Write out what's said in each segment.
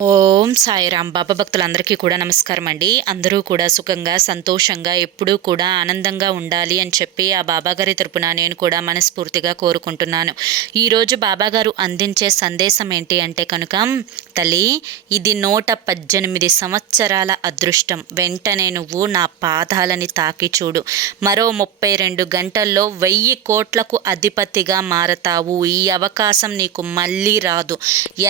ఓం సాయిరామ్. బాబా భక్తులందరికీ కూడా నమస్కారం అండి. అందరూ కూడా సుఖంగా సంతోషంగా ఎప్పుడూ కూడా ఆనందంగా ఉండాలి అని చెప్పి ఆ బాబాగారి తరపున నేను కూడా మనస్ఫూర్తిగా కోరుకుంటున్నాను. ఈరోజు బాబాగారు అందించే సందేశం ఏంటి అంటే కనుక తల్లి ఇది నూట పద్దెనిమిది సంవత్సరాల అదృష్టం. వెంటనే నువ్వు నా పాదాలని తాకి చూడు. మరో ముప్పై రెండు గంటల్లో వెయ్యి కోట్లకు అధిపతిగా మారతావు. ఈ అవకాశం నీకు మళ్ళీ రాదు.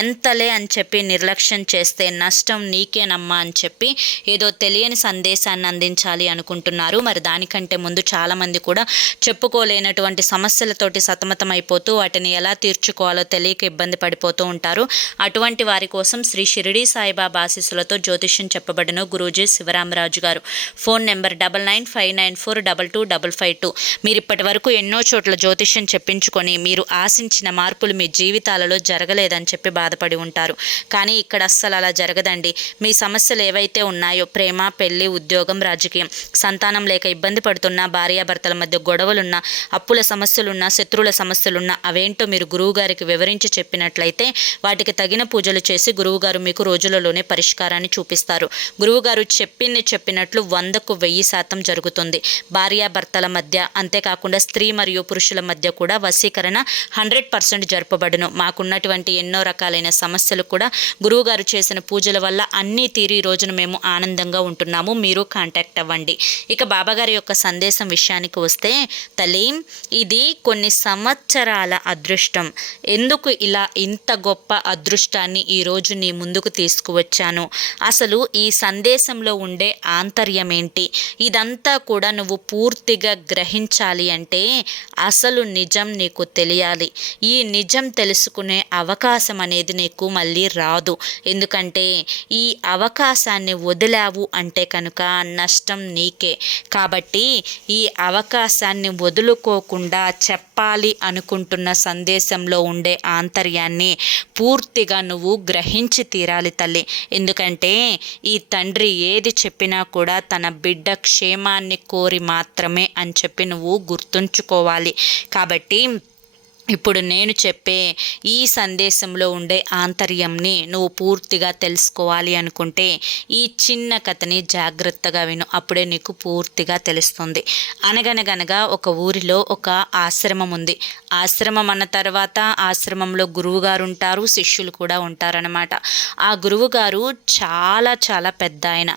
ఎంతలే అని చెప్పి నిర్లక్ష్యం చేస్తే నష్టం నీకేనమ్మా అని చెప్పి ఏదో తెలియని సందేశాన్ని అందించాలి అనుకుంటున్నారు. మరి దానికంటే ముందు చాలామంది కూడా చెప్పుకోలేనటువంటి సమస్యలతోటి సతమతమైపోతూ వాటిని ఎలా తీర్చుకోవాలో తెలియక ఇబ్బంది పడిపోతూ ఉంటారు. అటువంటి వారి కోసం శ్రీ షిరిడి సాయిబాబా ఆశీస్సులతో జ్యోతిష్యం చెప్పబడిన గురూజీ శివరామరాజు గారు phone number double nine five nine four double two double five two. మీరు ఇప్పటి వరకు ఎన్నో చోట్ల జ్యోతిష్యం చెప్పించుకొని మీరు ఆశించిన మార్పులు మీ జీవితాలలో జరగలేదని చెప్పి బాధపడి ఉంటారు. కానీ ఇక్కడ అస్సలు అలా జరగదండి. మీ సమస్యలు ఏవైతే ఉన్నాయో ప్రేమ పెళ్ళి ఉద్యోగం రాజకీయం సంతానం లేక ఇబ్బంది పడుతున్న భార్యాభర్తల మధ్య గొడవలున్నా అప్పుల సమస్యలున్నా శత్రువుల సమస్యలున్నా అవేంటో మీరు గురువుగారికి వివరించి చెప్పినట్లయితే వాటికి తగిన పూజలు చేసి గురువుగారు మీకు రోజులలోనే పరిష్కారాన్ని చూపిస్తారు. గురువుగారు చెప్పింది చెప్పినట్లు వందకు వెయ్యి శాతం జరుగుతుంది. భార్యాభర్తల మధ్య అంతేకాకుండా స్త్రీ మరియు పురుషుల మధ్య కూడా వశీకరణ హండ్రెడ్ పర్సెంట్ జరపబడును. మాకున్నటువంటి ఎన్నో రకాలైన సమస్యలు కూడా గురువుగారు గారు చేసిన పూజల వల్ల అన్నీ తీరి ఈ రోజున మేము ఆనందంగా ఉంటున్నాము. మీరు కాంటాక్ట్ అవ్వండి. ఇక బాబాగారి యొక్క సందేశం విషయానికి వస్తే తల్లి ఇది కొన్ని సంవత్సరాల అదృష్టం. ఎందుకు ఇలా ఇంత గొప్ప అదృష్టాన్ని ఈరోజు నీ ముందుకు తీసుకువచ్చాను? అసలు ఈ సందేశంలో ఉండే ఆంతర్యం ఏంటి? ఇదంతా కూడా నువ్వు పూర్తిగా గ్రహించాలి అంటే అసలు నిజం నీకు తెలియాలి. ఈ నిజం తెలుసుకునే అవకాశం అనేది నీకు మళ్ళీ రాదు. ఎందుకంటే ఈ అవకాశాన్ని వదిలావు అంటే కనుక నష్టం నీకే. కాబట్టి ఈ అవకాశాన్ని వదులుకోకుండా చెప్పాలి అనుకుంటున్న సందేశంలో ఉండే ఆంతర్యాన్ని పూర్తిగా నువ్వు గ్రహించి తీరాలి తల్లి. ఎందుకంటే ఈ తండ్రి ఏది చెప్పినా కూడా తన బిడ్డ క్షేమాన్ని కోరి మాత్రమే అని చెప్పి నువ్వు గుర్తుంచుకోవాలి. కాబట్టి ఇప్పుడు నేను చెప్పే ఈ సందేశంలో ఉండే ఆంతర్యంని నువ్వు పూర్తిగా తెలుసుకోవాలి అనుకుంటే ఈ చిన్న కథని జాగ్రత్తగా విను. అప్పుడే నీకు పూర్తిగా తెలుస్తుంది. అనగనగనగా ఒక ఊరిలో ఒక ఆశ్రమం ఉంది. ఆశ్రమం అన్న తర్వాత ఆశ్రమంలో గురువుగారు ఉంటారు శిష్యులు కూడా ఉంటారనమాట ఆ గురువుగారు చాలా చాలా పెద్ద ఆయన.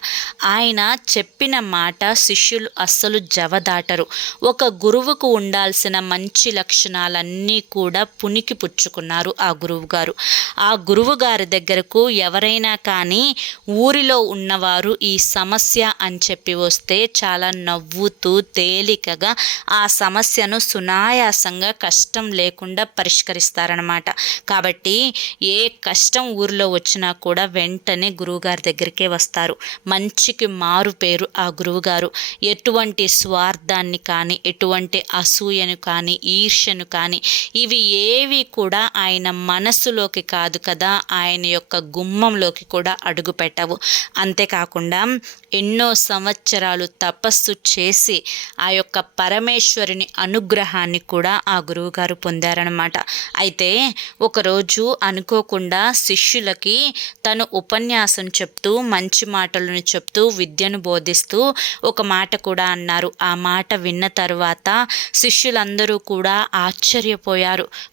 ఆయన చెప్పిన మాట శిష్యులు అస్సలు జవదాటరు. ఒక గురువుకు ఉండాల్సిన మంచి లక్షణాలన్నీ కూడా పునికి పుచ్చుకున్నారు ఆ గురువు గారు ఆ గురువు గారి దగ్గరకు ఎవరైనా కానీ ఊరిలో ఉన్నవారు ఈ సమస్య అని చెప్పి వస్తే చాలా నవ్వుతూ తేలికగా ఆ సమస్యను సునాయాసంగా కష్టం లేకుండా పరిష్కరిస్తారనమాట కాబట్టి ఏ కష్టం ఊరిలో వచ్చినా కూడా వెంటనే గురువుగారి దగ్గరికే వస్తారు. మంచికి మారు పేరు ఆ గురువుగారు. ఎటువంటి స్వార్థాన్ని కానీ ఎటువంటి అసూయను కానీ ఈర్ష్యను కానీ ఇవి ఏవి కూడా ఆయన మనస్సులోకి కాదు కదా ఆయన యొక్క గుమ్మంలోకి కూడా అడుగు పెట్టవు. అంతేకాకుండా ఎన్నో సంవత్సరాలు తపస్సు చేసి ఆ యొక్క పరమేశ్వరుని అనుగ్రహాన్ని కూడా ఆ గురువుగారు పొందారనమాట అయితే ఒకరోజు అనుకోకుండా శిష్యులకి తను ఉపన్యాసం చెప్తూ మంచి మాటలను చెప్తూ విద్యను బోధిస్తూ ఒక మాట కూడా అన్నారు. ఆ మాట విన్న తర్వాత శిష్యులందరూ కూడా ఆశ్చర్యపోయారు.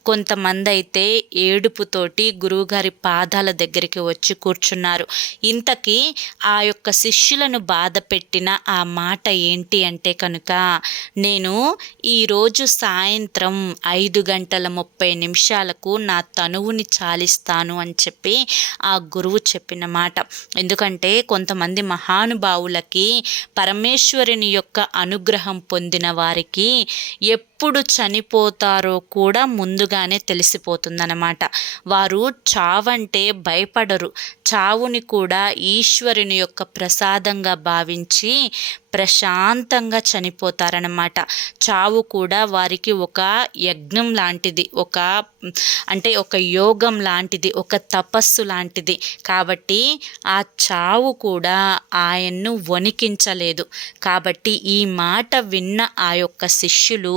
కొంతమంది అయితే ఏడుపుతోటి గురువుగారి పాదాల దగ్గరికి వచ్చి కూర్చున్నారు. ఇంతకీ ఆ యొక్క శిష్యులను బాధ పెట్టిన ఆ మాట ఏంటి అంటే కనుక నేను ఈరోజు సాయంత్రం ఐదు గంటల ముప్పై నిమిషాలకు నా తనువుని చాలిస్తాను అని చెప్పి ఆ గురువు చెప్పిన మాట. ఎందుకంటే కొంతమంది మహానుభావులకి పరమేశ్వరుని యొక్క అనుగ్రహం పొందిన వారికి ఎప్పుడు ఎప్పుడు చనిపోతారో కూడా ముందుగానే తెలిసిపోతుందన్నమాట. వారు చావంటే భయపడరు. చావుని కూడా ఈశ్వరుని యొక్క ప్రసాదంగా భావించి ప్రశాంతంగా చనిపోతారనమాట చావు కూడా వారికి ఒక యజ్ఞం లాంటిది ఒక అంటే ఒక యోగం లాంటిది ఒక తపస్సు లాంటిది. కాబట్టి ఆ చావు కూడా ఆయన్ను వణికించలేదు. కాబట్టి ఈ మాట విన్న ఆ యొక్క శిష్యులు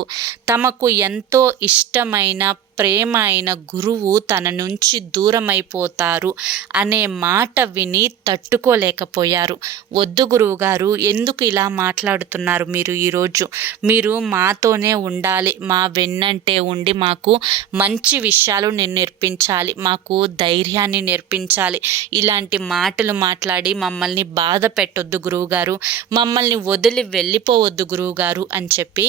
తమకు ఎంతో ఇష్టమైన ప్రేమ అయిన గురువు తన నుంచి దూరమైపోతారు అనే మాట విని తట్టుకోలేకపోయారు. వద్దు గురువు గారు ఎందుకు ఇలా మాట్లాడుతున్నారు మీరు ఈరోజు? మీరు మాతోనే ఉండాలి మా వెన్నంటే ఉండి మాకు మంచి విషయాలు నేను నేర్పించాలి మాకు ధైర్యాన్ని నేర్పించాలి. ఇలాంటి మాటలు మాట్లాడి మమ్మల్ని బాధ పెట్టొద్దు గురువుగారు మమ్మల్ని వదిలి వెళ్ళిపోవద్దు గురువుగారు అని చెప్పి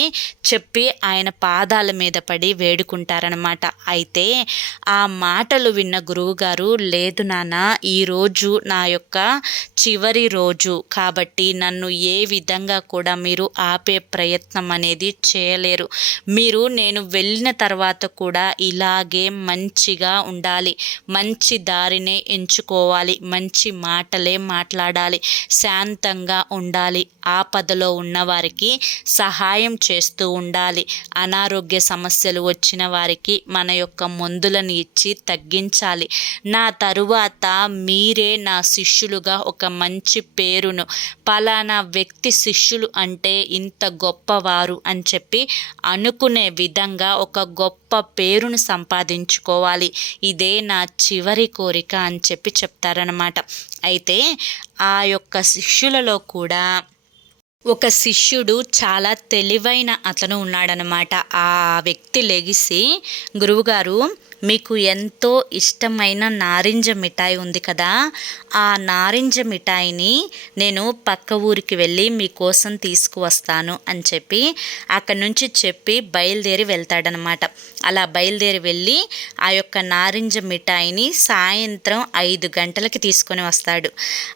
చెప్పి ఆయన పాదాల మీద పడి వేడుకుంటారనమాట అయితే ఆ మాటలు విన్న గురువుగారు లేదు నాన్న ఈరోజు నా యొక్క చివరి రోజు. కాబట్టి నన్ను ఏ విధంగా కూడా మీరు ఆపే ప్రయత్నం అనేది చేయలేరు. మీరు నేను వెళ్ళిన తర్వాత కూడా ఇలాగే మంచిగా ఉండాలి. మంచి దారినే ఎంచుకోవాలి. మంచి మాటలే మాట్లాడాలి. శాంతంగా ఉండాలి. ఆపదలో ఉన్నవారికి సహాయం చేస్తూ ఉండాలి. అనారోగ్య సమస్యలు వచ్చిన వారికి మన యొక్క మందులను ఇచ్చి తగ్గించాలి. నా తరువాత మీరే నా శిష్యులుగా ఒక మంచి పేరును పలానా వ్యక్తి శిష్యులు అంటే ఇంత గొప్పవారు అని చెప్పి అనుకునే విధంగా ఒక గొప్ప పేరును సంపాదించుకోవాలి. ఇదే నా చివరి కోరిక అని చెప్పి చెప్తారనమాట అయితే ఆ యొక్క శిష్యులలో కూడా ఒక శిష్యుడు చాలా తెలివైన అతను ఉన్నాడనమాట ఆ వ్యక్తి లెగిసి గురువుగారు మీకు ఎంతో ఇష్టమైన నారింజ మిఠాయి ఉంది కదా ఆ నారింజ మిఠాయిని నేను పక్క ఊరికి వెళ్ళి మీకోసం తీసుకువస్తాను అని చెప్పి అక్కడి నుంచి చెప్పి బయలుదేరి వెళ్తాడనమాట. అలా బయలుదేరి వెళ్ళి ఆ యొక్క నారింజ మిఠాయిని సాయంత్రం ఐదు గంటలకి తీసుకొని వస్తాడు.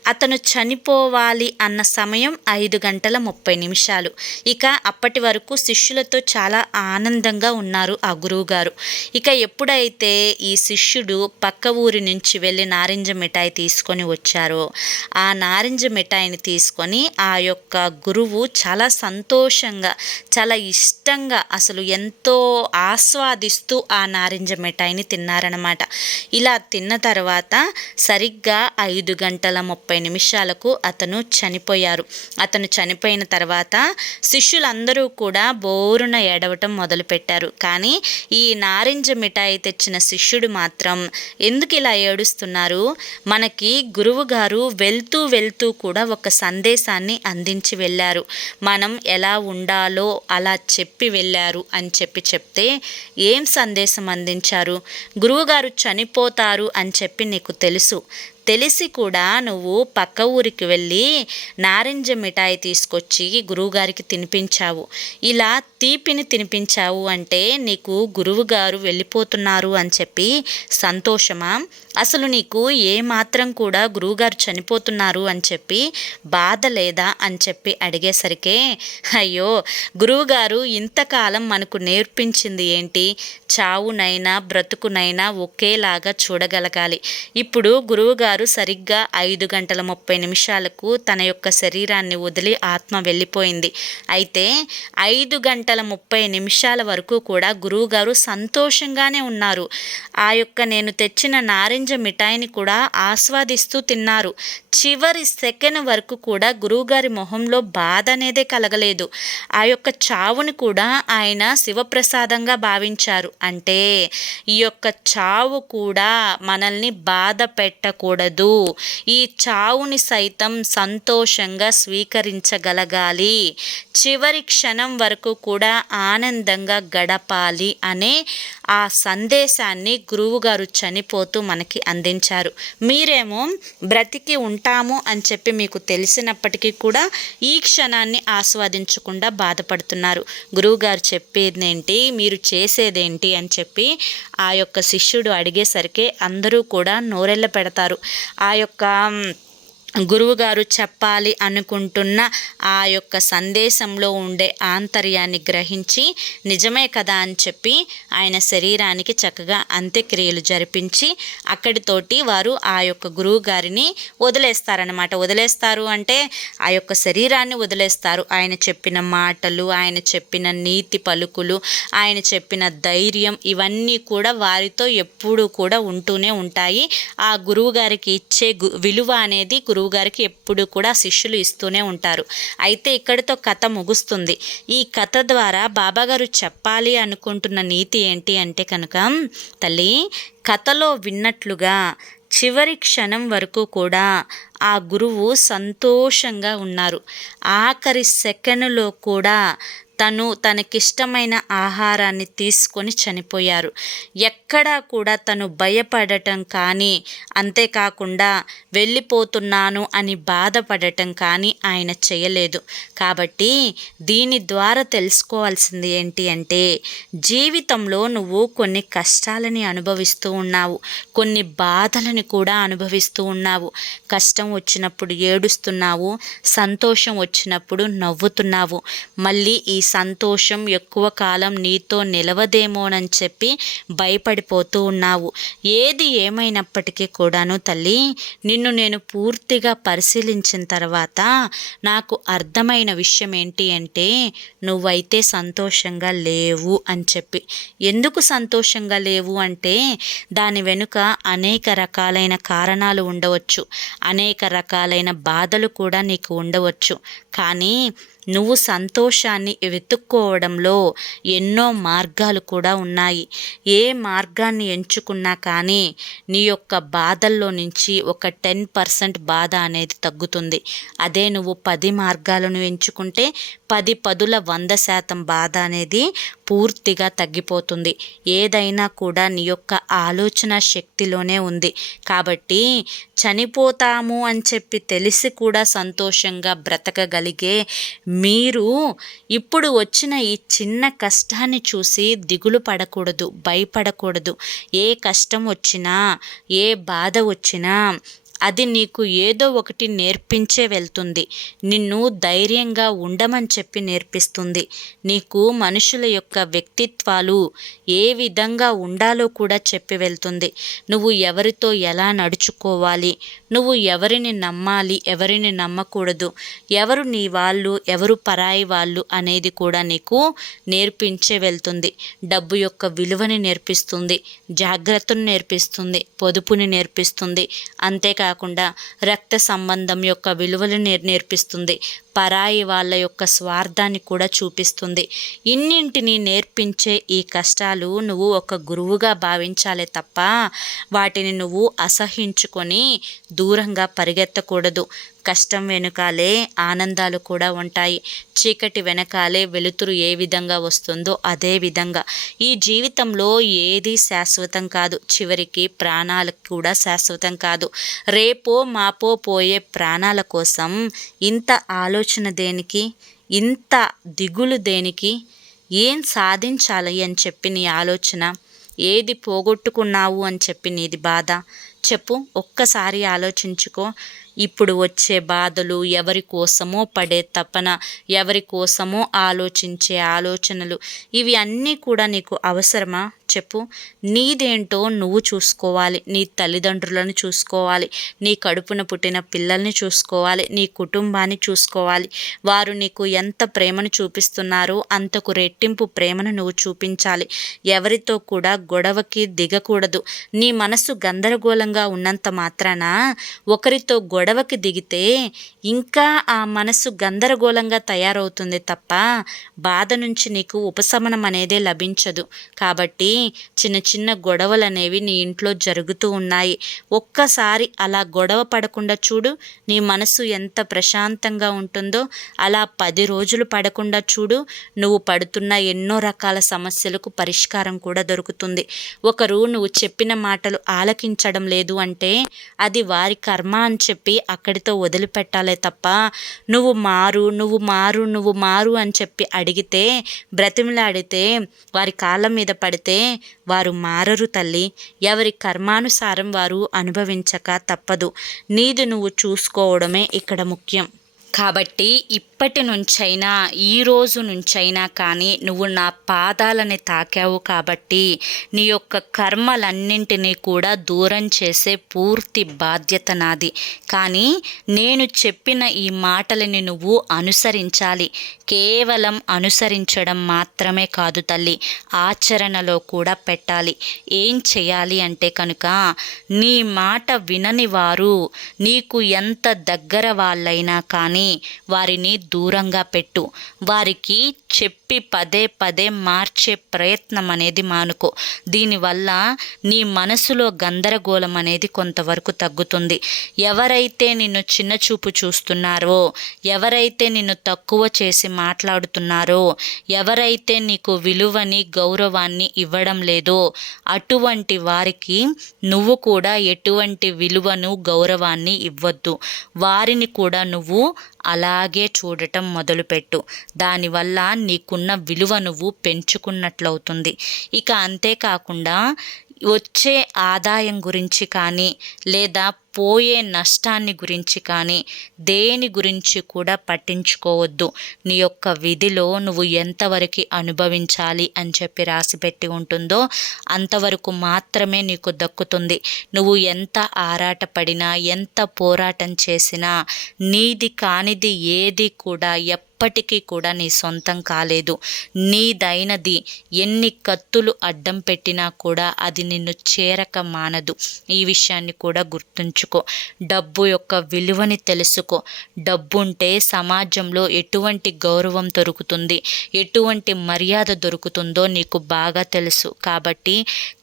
అతను చనిపోవాలి అన్న సమయం ఐదు గంటల ముప్పై నిమిషాలు. ఇక అప్పటి వరకు శిష్యులతో చాలా ఆనందంగా ఉన్నారు ఆ గురువుగారు. ఇక ఎప్పుడైతే అయితే ఈ శిష్యుడు పక్క ఊరి నుంచి వెళ్ళి నారింజ మిఠాయి తీసుకొని వచ్చారో ఆ నారింజ మిఠాయిని తీసుకొని ఆ యొక్క గురువు చాలా సంతోషంగా చాలా ఇష్టంగా అసలు ఎంతో ఆస్వాదిస్తూ ఆ నారింజ మిఠాయిని తిన్నారనమాట ఇలా తిన్న తర్వాత సరిగ్గా ఐదు గంటల ముప్పై నిమిషాలకు అతను చనిపోయారు. అతను చనిపోయిన తర్వాత శిష్యులందరూ కూడా బోరున ఏడవటం మొదలుపెట్టారు. కానీ ఈ నారింజ మిఠాయి తెచ్చి వచ్చిన శిష్యుడు మాత్రం ఎందుకు ఇలా ఏడుస్తున్నారు? మనకి గురువుగారు వెళ్తూ వెళ్తూ కూడా ఒక సందేశాన్ని అందించి వెళ్ళారు. మనం ఎలా ఉండాలో అలా చెప్పి వెళ్ళారు అని చెప్పి చెప్తే ఏం సందేశం అందించారు? గురువుగారు చనిపోతారు అని చెప్పి నీకు తెలుసు. తెలిసి కూడా నువ్వు పక్క ఊరికి వెళ్ళి నారింజ మిఠాయి తీసుకొచ్చి గురువుగారికి తినిపించావు. ఇలా తీపిని తినిపించావు అంటే నీకు గురువుగారు వెళ్ళిపోతున్నారు అని చెప్పి సంతోషమా? అసలు నీకు ఏ మాత్రం కూడా గురువుగారు చనిపోతున్నారు అని చెప్పి బాధ లేదా అని చెప్పి అడిగేసరికే అయ్యో గురువుగారు ఇంతకాలం మనకు నేర్పించింది ఏంటి? చావునైనా బ్రతుకునైనా ఒకేలాగా చూడగలగాలి. ఇప్పుడు గురువుగారు సరిగ్గా ఐదు గంటల ముప్పై నిమిషాలకు తన యొక్క శరీరాన్ని వదిలి ఆత్మ వెళ్ళిపోయింది. అయితే ఐదు గంటల ముప్పై నిమిషాల వరకు కూడా గురువుగారు సంతోషంగానే ఉన్నారు. ఆ యొక్క నేను తెచ్చిన నారింజ మిఠాయిని కూడా ఆస్వాదిస్తూ తిన్నారు. చివరి సెకండ్ వరకు కూడా గురువుగారి మొహంలో బాధ అనేదే కలగలేదు. ఆ యొక్క చావుని కూడా ఆయన శివప్రసాదంగా భావించారు. అంటే ఈ యొక్క చావు కూడా మనల్ని బాధ పెట్టకూడదు. ఈ చావుని సైతం సంతోషంగా స్వీకరించగలగాలి. చివరి క్షణం వరకు కూడా ఆనందంగా గడపాలి అనే ఆ సందేశాన్ని గురువుగారు చనిపోతూ మనకి అందించారు. మీరేమో బ్రతికి ఉంటాము అని చెప్పి మీకు తెలిసినప్పటికీ కూడా ఈ క్షణాన్ని ఆస్వాదించకుండా బాధపడుతున్నారు. గురువుగారు చెప్పేదేంటి? మీరు చేసేదేంటి? అని చెప్పి ఆ యొక్క శిష్యుడు అడిగేసరికి అందరూ కూడా నోరెళ్ళ పెడతారు. ఆ యొక్క గురువుగారు చెప్పాలి అనుకుంటున్న ఆ యొక్క సందేశంలో ఉండే ఆంతర్యాన్ని గ్రహించి నిజమే కదా అని చెప్పి ఆయన శరీరానికి చక్కగా అంత్యక్రియలు జరిపించి అక్కడితోటి వారు ఆ యొక్క గురువు గారిని వదిలేస్తారనమాట వదిలేస్తారు అంటే ఆ యొక్క శరీరాన్ని వదిలేస్తారు. ఆయన చెప్పిన మాటలు ఆయన చెప్పిన నీతి పలుకులు ఆయన చెప్పిన ధైర్యం ఇవన్నీ కూడా వారితో ఎప్పుడూ కూడా ఉంటూనే ఉంటాయి. ఆ గురువు గారికి ఇచ్చే విలువ అనేది గురువు గురువు గారికి ఎప్పుడు కూడా శిష్యులు ఇస్తూనే ఉంటారు. అయితే ఇక్కడితో కథ ముగుస్తుంది. ఈ కథ ద్వారా బాబాగారు చెప్పాలి అనుకుంటున్న నీతి ఏంటి అంటే కనుక తల్లి కథలో విన్నట్లుగా చివరి క్షణం వరకు కూడా ఆ గురువు సంతోషంగా ఉన్నారు. ఆఖరి సెకనులో కూడా తను తనకిష్టమైన ఆహారాన్ని తీసుకొని చనిపోయారు. ఎక్కడా కూడా తను భయపడటం కానీ అంతేకాకుండా వెళ్ళిపోతున్నాను అని బాధపడటం కానీ ఆయన చేయలేదు. కాబట్టి దీని ద్వారా తెలుసుకోవాల్సింది ఏంటి అంటే జీవితంలో నువ్వు కొన్ని కష్టాలని అనుభవిస్తూ ఉన్నావు. కొన్ని బాధలని కూడా అనుభవిస్తూ ఉన్నావు. కష్టం వచ్చినప్పుడు ఏడుస్తున్నావు సంతోషం వచ్చినప్పుడు నవ్వుతున్నావు. మళ్ళీ ఈ సంతోషం ఎక్కువ కాలం నీతో నిలవదేమోనని చెప్పి భయపడిపోతూ ఉన్నావు. ఏది ఏమైనప్పటికీ కూడాను తల్లి నిన్ను నేను పూర్తిగా పరిశీలించిన తర్వాత నాకు అర్థమైన విషయం ఏంటి అంటే నువ్వైతే సంతోషంగా లేవు అని చెప్పి. ఎందుకు సంతోషంగా లేవు అంటే దాని వెనుక అనేక రకాలైన కారణాలు ఉండవచ్చు. అనేక రకాలైన బాధలు కూడా నీకు ఉండవచ్చు. కానీ నువ్వు సంతోషాన్ని వెతుక్కోవడంలో ఎన్నో మార్గాలు కూడా ఉన్నాయి. ఏ మార్గాన్ని ఎంచుకున్నా కానీ నీ యొక్క బాధల్లో నుంచి ఒక టెన్ పర్సెంట్ బాధ అనేది తగ్గుతుంది. అదే నువ్వు పది మార్గాలను ఎంచుకుంటే పది పదుల వంద శాతం బాధ అనేది పూర్తిగా తగ్గిపోతుంది. ఏదైనా కూడా నీ యొక్క ఆలోచన శక్తిలోనే ఉంది. కాబట్టి చనిపోతాము అని చెప్పి తెలిసి కూడా సంతోషంగా బ్రతకగలిగే మీరు ఇప్పుడు వచ్చిన ఈ చిన్న కష్టాన్ని చూసి దిగులు పడకూడదు భయపడకూడదు. ఏ కష్టం వచ్చినా ఏ బాధ వచ్చినా అది నీకు ఏదో ఒకటి నేర్పించే వెళ్తుంది. నిన్ను ధైర్యంగా ఉండమని చెప్పి నేర్పిస్తుంది. నీకు మనుషుల యొక్క వ్యక్తిత్వాలు ఏ విధంగా ఉండాలో కూడా చెప్పి వెళ్తుంది. నువ్వు ఎవరితో ఎలా నడుచుకోవాలి? నువ్వు ఎవరిని నమ్మాలి? ఎవరిని నమ్మకూడదు? ఎవరు నీ వాళ్ళు? ఎవరు పరాయి వాళ్ళు? అనేది కూడా నీకు నేర్పించే వెళ్తుంది. డబ్బు యొక్క విలువని నేర్పిస్తుంది. జాగ్రత్తను నేర్పిస్తుంది. పొదుపుని నేర్పిస్తుంది. కాకుండా రక్త సంబంధం యొక్క విలువలు నేర్పిస్తుంది. పరాయి వాళ్ళ యొక్క స్వార్థాన్ని కూడా చూపిస్తుంది. ఇన్నింటిని నేర్పించే ఈ కష్టాలు నువ్వు ఒక గురువుగా భావించాలే తప్ప వాటిని నువ్వు అసహించుకొని దూరంగా పరిగెత్తకూడదు. కష్టం వెనుకాలే ఆనందాలు కూడా ఉంటాయి. చీకటి వెనకాలే వెలుతురు ఏ విధంగా వస్తుందో అదే విధంగా. ఈ జీవితంలో ఏది శాశ్వతం కాదు. చివరికి ప్రాణాలకు కూడా శాశ్వతం కాదు. రేపో మాపో పోయే ప్రాణాల కోసం ఇంత ఆలోచన దేనికి ఇంత దిగులు దేనికి ఏం సాధించాలి అని చెప్పి నీ ఆలోచన ఏది పోగొట్టుకున్నావు అని చెప్పి నీది బాధ. చెప్పు ఒక్కసారి ఆలోచించుకో. ఇప్పుడు వచ్చే బాధలు ఎవరి కోసమో పడే తపన ఎవరి కోసమో ఆలోచించే ఆలోచనలు ఇవి అన్నీ కూడా నీకు అవసరమా? చెప్పు. నీదేంటో నువ్వు చూసుకోవాలి. నీ తల్లిదండ్రులను చూసుకోవాలి. నీ కడుపున పుట్టిన పిల్లల్ని చూసుకోవాలి. నీ కుటుంబాన్ని చూసుకోవాలి. వారు నీకు ఎంత ప్రేమను చూపిస్తున్నారో అంతకు రెట్టింపు ప్రేమను నువ్వు చూపించాలి. ఎవరితో కూడా గొడవకి దిగకూడదు. నీ మనసు గందరగోళంగా ఉన్నంత మాత్రాన? ఒకరితో గొడవకి దిగితే ఇంకా ఆ మనసు గందరగోళంగా తయారవుతుంది తప్ప బాధ నుంచి నీకు ఉపశమనం అనేదే లభించదు. కాబట్టి చిన్న చిన్న గొడవలు అనేవి నీ ఇంట్లో జరుగుతూ ఉన్నాయి. ఒక్కసారి అలా గొడవ పడకుండా చూడు నీ మనసు ఎంత ప్రశాంతంగా ఉంటుందో. అలా పది రోజులు పడకుండా చూడు నువ్వు పడుతున్న ఎన్నో రకాల సమస్యలకు పరిష్కారం కూడా దొరుకుతుంది. ఒకరు నువ్వు చెప్పిన మాటలు ఆలకించడం లేదు అంటే అది వారి కర్మ అని చెప్పి అక్కడితో వదిలిపెట్టాలే తప్ప నువ్వు మారు నువ్వు మారు నువ్వు మారు అని చెప్పి అడిగితే బ్రతిమలాడితే వారి కాళ్ళ మీద పడితే వారు మారరు తల్లి. ఎవరి కర్మానుసారం వారు అనుభవించక తప్పదు. నీది నువ్వు చూసుకోవడమే ఇక్కడ ముఖ్యం. కాబట్టి ఎప్పటి నుంచైనా ఈ రోజు నుంచైనా కానీ నువ్వు నా పాదాలని తాకావు కాబట్టి నీ యొక్క కర్మలన్నింటినీ కూడా దూరం చేసే పూర్తి బాధ్యత నాది. కానీ నేను చెప్పిన ఈ మాటలని నువ్వు అనుసరించాలి. కేవలం అనుసరించడం మాత్రమే కాదు తల్లి ఆచరణలో కూడా పెట్టాలి. ఏం చేయాలి అంటే కనుక నీ మాట వినని వారు నీకు ఎంత దగ్గర వాళ్ళైనా కానీ వారిని దూరంగా పెట్టు. వారికి చెప్పి పదే పదే మార్చే ప్రయత్నం అనేది మానుకో. దీనివల్ల నీ మనసులో గందరగోళం అనేది కొంతవరకు తగ్గుతుంది. ఎవరైతే నిన్ను చిన్న చూపు చూస్తున్నారో ఎవరైతే నిన్ను తక్కువ చేసి మాట్లాడుతున్నారో ఎవరైతే నీకు విలువని గౌరవాన్ని ఇవ్వడం లేదో అటువంటి వారికి నువ్వు కూడా ఎటువంటి విలువను గౌరవాన్ని ఇవ్వద్దు. వారిని కూడా నువ్వు అలాగే చూడటం మొదలుపెట్టు. దానివల్ల నీకున్న విలువ నువ్వు పెంచుకున్నట్లవుతుంది. ఇక అంతేకాకుండా వచ్చే ఆదాయం గురించి కానీ లేదా పోయే నష్టాన్ని గురించి కానీ దేని గురించి కూడా పట్టించుకోవద్దు. నీ యొక్క విధిలో నువ్వు ఎంతవరకు అనుభవించాలి అని చెప్పి రాసిపెట్టి ఉంటుందో అంతవరకు మాత్రమే నీకు దక్కుతుంది. నువ్వు ఎంత ఆరాటపడినా ఎంత పోరాటం చేసినా నీది కానిది ఏది కూడా ఎప్పటికీ కూడా నీ సొంతం కాలేదు. నీదైనది ఎన్ని కత్తులు అడ్డం పెట్టినా కూడా అది నిన్ను చేరక మానదు. ఈ విషయాన్ని కూడా గుర్తుంచుకో. డబ్బు యొక్క విలువని తెలుసుకో. డబ్బు ఉంటే సమాజంలో ఎటువంటి గౌరవం దొరుకుతుంది? ఎటువంటి మర్యాద దొరుకుతుందో నీకు బాగా తెలుసు. కాబట్టి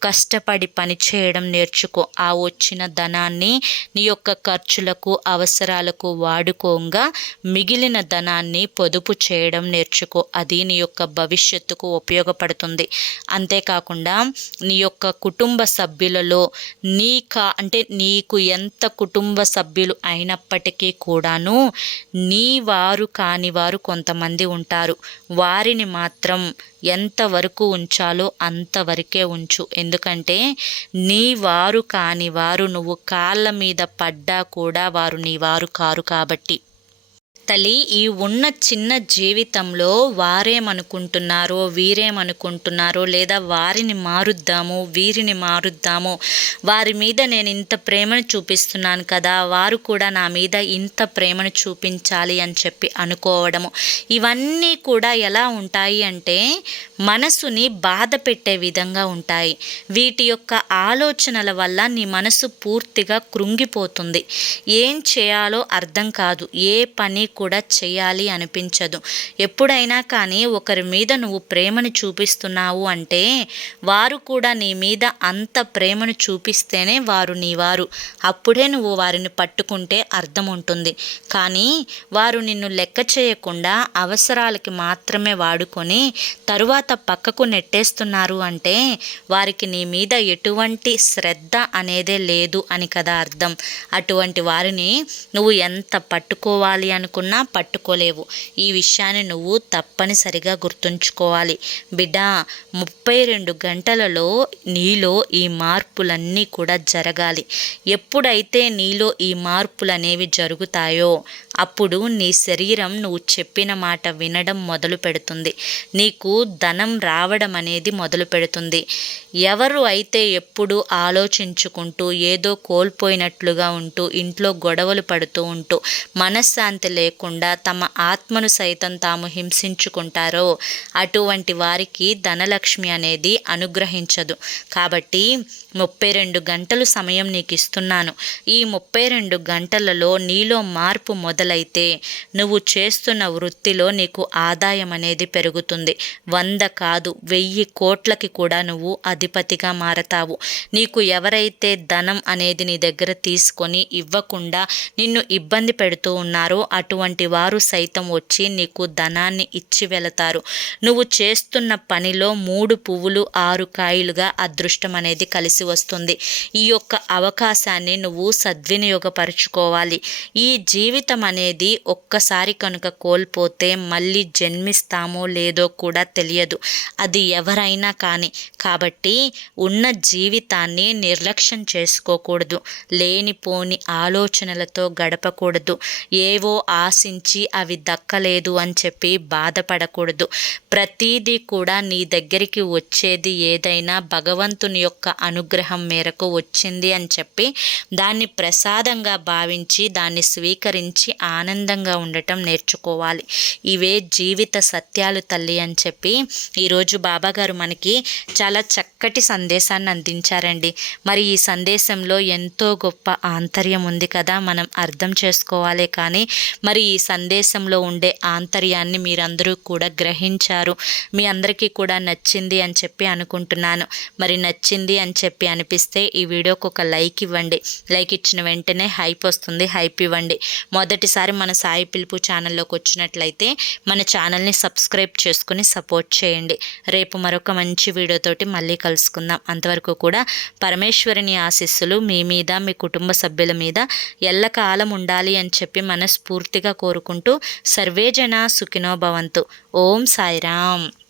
కష్టపడి పని చేయడం నేర్చుకో. ఆ వచ్చిన ధనాన్ని నీ యొక్క ఖర్చులకు అవసరాలకు వాడుకోగా. మిగిలిన ధనాన్ని పొదుపు చేయడం నేర్చుకో. అది నీ యొక్క భవిష్యత్తుకు ఉపయోగపడుతుంది. అంతేకాకుండా నీ యొక్క కుటుంబ సభ్యులలో నీ కా అంటే నీకు ఎంత కుటుంబ సభ్యులు అయినప్పటికీ కూడాను నీ వారు కాని వారు కొంతమంది ఉంటారు. వారిని మాత్రం ఎంతవరకు ఉంచాలో అంతవరకే ఉంచు. ఎందుకంటే నీ వారు కాని వారు నువ్వు కాళ్ళ మీద పడ్డా కూడా వారు నీ వారు కారు కాబట్టి. తల్లి ఈ ఉన్న చిన్న జీవితంలో వారేమనుకుంటున్నారో వీరేమనుకుంటున్నారో లేదా వారిని మారుద్దాము వీరిని మారుద్దాము. వారి మీద నేను ఇంత ప్రేమను చూపిస్తున్నాను కదా వారు కూడా నా మీద ఇంత ప్రేమను చూపించాలి అని చెప్పి అనుకోవడము. ఇవన్నీ కూడా ఎలా ఉంటాయి అంటే మనసుని బాధ పెట్టే విధంగా ఉంటాయి. వీటి యొక్క ఆలోచనల వల్ల నీ మనసు పూర్తిగా కృంగిపోతుంది. ఏం చేయాలో అర్థం కాదు. ఏ పని కూడా చేయాలి అనిపించదు. ఎప్పుడైనా కానీ ఒకరి మీద నువ్వు ప్రేమను చూపిస్తున్నావు అంటే వారు కూడా నీ మీద అంత ప్రేమను చూపిస్తేనే వారు నీ వారు అప్పుడే నువ్వు వారిని పట్టుకుంటే అర్థం ఉంటుంది. కానీ వారు నిన్ను లెక్క చేయకుండా అవసరాలకి మాత్రమే వాడుకొని తరువాత పక్కకు నెట్టేస్తున్నారు అంటే వారికి నీ మీద ఎటువంటి శ్రద్ధ అనేదే లేదు అని కదా అర్థం. అటువంటి వారిని నువ్వు ఎంత పట్టుకోవాలి అనుకున్నా పట్టుకోలేవు. ఈ విషయాన్ని నువ్వు తప్పనిసరిగా గుర్తుంచుకోవాలి. బిడ్డ ముప్పై రెండు గంటలలో నీలో ఈ మార్పులన్నీ కూడా జరగాలి. ఎప్పుడైతే నీలో ఈ మార్పులు అనేవి జరుగుతాయో అప్పుడు నీ శరీరం నువ్వు చెప్పిన మాట వినడం మొదలు పెడుతుంది నీకు ధన రావడం అనేది మొదలు పెడుతుంది. ఎవరు అయితే ఎప్పుడు ఆలోచించుకుంటూ ఏదో కోల్పోయినట్లుగా ఉంటూ ఇంట్లో గొడవలు పడుతూ ఉంటూ మనశ్శాంతి లేకుండా తమ ఆత్మను సైతం తాము హింసించుకుంటారో అటువంటి వారికి ధనలక్ష్మి అనేది అనుగ్రహించదు. కాబట్టి ముప్పై రెండు గంటలు సమయం నీకు ఇస్తున్నాను. ఈ ముప్పై రెండు గంటలలో నీలో మార్పు మొదలైతే నువ్వు చేస్తున్న వృత్తిలో నీకు ఆదాయం అనేది పెరుగుతుంది. వంద కాదు వెయ్యి కోట్లకి కూడా నువ్వు అధిపతిగా మారతావు. నీకు ఎవరైతే ధనం అనేది నీ దగ్గర తీసుకొని ఇవ్వకుండా నిన్ను ఇబ్బంది పెడుతూ ఉన్నారో అటువంటి వారు సైతం వచ్చి నీకు ధనాన్ని ఇచ్చి వెళతారు. నువ్వు చేస్తున్న పనిలో మూడు పువ్వులు ఆరు కాయలుగా అదృష్టం అనేది కలిసి వస్తుంది. ఈ యొక్క అవకాశాన్ని నువ్వు సద్వినియోగపరుచుకోవాలి. ఈ జీవితం అనేది ఒక్కసారి కనుక కోల్పోతే మళ్ళీ జన్మిస్తామో లేదో కూడా తెలియదు. లేదు. అది ఎవరైనా కానీ. కాబట్టి ఉన్న జీవితాన్ని నిర్లక్ష్యం చేసుకోకూడదు. లేనిపోని ఆలోచనలతో గడపకూడదు. ఏవో ఆశించి అవి దక్కలేదు అని చెప్పి బాధపడకూడదు. ప్రతీదీ కూడా నీ దగ్గరికి వచ్చేది ఏదైనా భగవంతుని యొక్క అనుగ్రహం మేరకు వచ్చింది అని చెప్పి దాన్ని ప్రసాదంగా భావించి దాన్ని స్వీకరించి ఆనందంగా ఉండటం నేర్చుకోవాలి. ఇవే జీవిత సత్యాలు తల్లి అని చెప్పి ఈరోజు బాబాగారు మనకి చాలా చక్కటి సందేశాన్ని అందించారండి. మరి ఈ సందేశంలో ఎంతో గొప్ప ఆంతర్యం ఉంది కదా మనం అర్థం చేసుకోవాలి కానీ మరి ఈ సందేశంలో ఉండే ఆంతర్యాన్ని మీరందరూ కూడా గ్రహించారు. మీ అందరికీ కూడా నచ్చింది అని చెప్పి అనుకుంటున్నాను. మరి నచ్చింది అని చెప్పి అనిపిస్తే ఈ వీడియోకి ఒక లైక్ ఇవ్వండి. లైక్ ఇచ్చిన వెంటనే హైప్ వస్తుంది హైప్ ఇవ్వండి. మొదటిసారి మన సాయి పిలుపు ఛానల్లోకి వచ్చినట్లయితే మన ఛానల్ని సబ్స్క్రైబ్ చేసుకుని సపోర్ట్ చేయండి. రేపు మరొక మంచి వీడియోతోటి మళ్ళీ కలుసుకుందాం. అంతవరకు కూడా పరమేశ్వరుని ఆశీస్సులు మీ మీద మీ కుటుంబ సభ్యుల మీద ఎల్లకాలం ఉండాలి అని చెప్పి మనస్ఫూర్తిగా కోరుకుంటూ సర్వేజన సుఖినో భవంతు. ఓం సాయిరామ్.